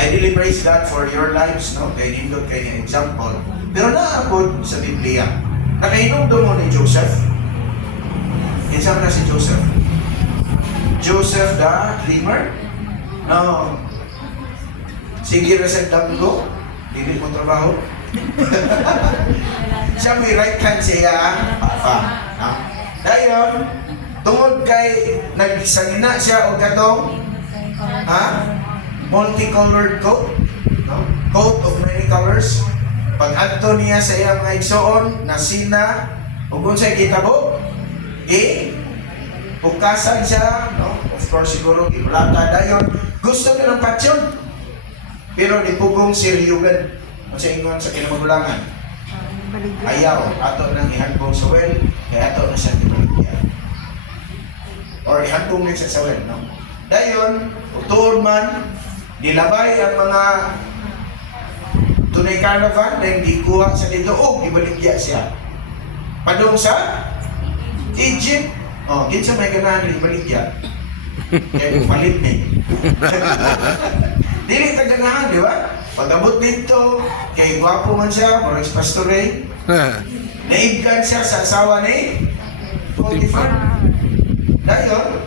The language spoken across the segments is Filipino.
I really praise God for your lives, no? Kaya nindot kayo ng example. Pero naapod sa Biblia, nakainom doon mo ni Joseph. Kinsa na si Joseph? Joseph the dreamer? No. Sige na sa damgo, hindi mo trabaho. Siya may right hand siya, pa. No? Dayon, tungod kay nagsangina siya o katong multicolored coat, no? Coat of many colors. Pag adto niya sa iyang mga igsoon na sina ug unsay kitabo, pukasan siya, no? Of course siguro gibulata dayon. Gusto niya ng patsyon. Pero nipugong si Reuben. Sa ingon sa kinamagulangan. Ayaw, ato nang ihandbong sa well, kaya ato na siya tibaligyan. Or ihandbong niya sa well, no? Dayon, tuon man, nilabay ang mga tunay caravan na hindi kuha sa dito, ibaligya siya. Padung sa Egypt. Kinsa may ganahan ng ibaligya. Kaya palit ni. Dili ka ganahan, di ba? Pag-abot dito, kay gwapo man siya, parang pastore, naibgan siya sa asawa ni Potiphar. Dayon,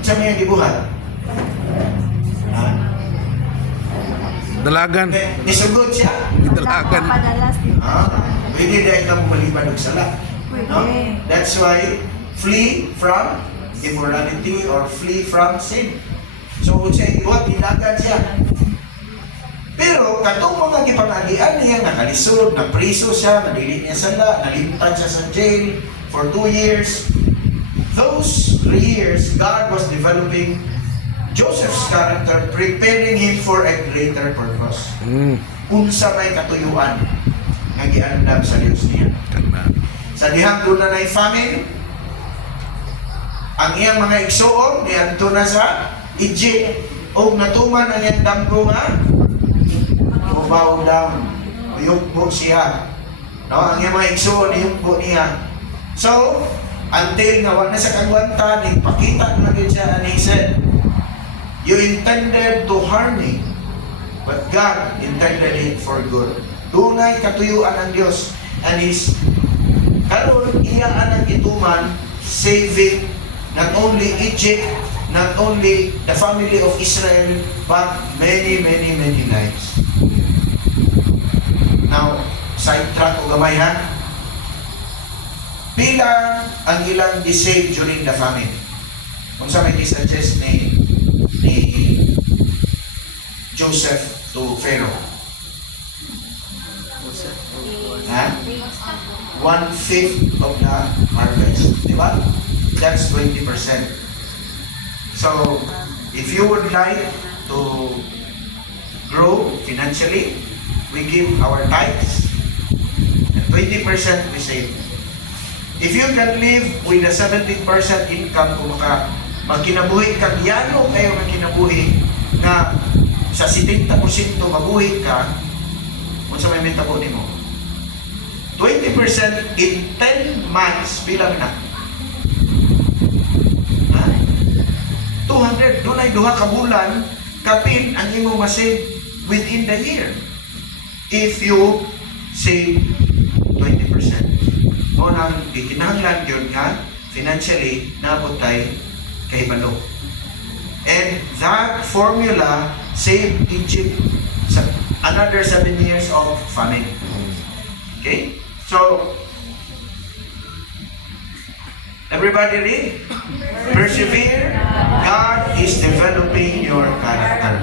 siya may gibuhat. Dalagan. Nisugod siya. Dalagan. Pwede dahil ka maliban ng sala. No? That's why, flee from immorality or flee from sin. So, kung siya ibuhat, nilagan siya. Pero, katong mga gipangagian niya, nakalisod, napriso siya, nadili niya sala, nalimtan siya sa jail for 2 years. Those 3 years, God was developing Joseph's character, preparing him for a greater purpose. Unsa may katuyuan nga giandam sa Dios niya. Sa dihang doon na famine, ang iyang mga igsoon, niadto na sa Egypt, o natuman ang iyang damgo nga, bow down, uyugbo siya. No? Ang iyang mga igsoon, uyugbo niya. So, until nga wala na sa kagwanta, nagpakita na din siya, and he said, you intended to harm me, but God intended it for good. Dunay katuyuan ng Diyos, and His karon iya anang ituman, saving not only Egypt, not only the family of Israel, but many, many, many lives. Now, sidetrack o gamay ha? Pila ang ilang disave during the famine? Kung sa may suggest ni Joseph to Pharaoh. Ha? 1/5 of the harvest. Diba? That's 20%. So, if you would like to grow financially, we give our tithes, and 20% we save. If you can live with a 17% income, kung magkinabuhi ka, yano kayo magkinabuhi, na sa 70% mabuhi ka, kung sa may mentabo ni mo, 20% in 10 months, bilang na. 200, doon ay duha ka bulan, kapin ang imo masave within the year. If you save 20%. O nang gikinahanglan yun nga, financially, naabot tayo kay Balo. And that formula saved Egypt another 7 years of famine. Okay? So, everybody read? Persevere. God is developing your character.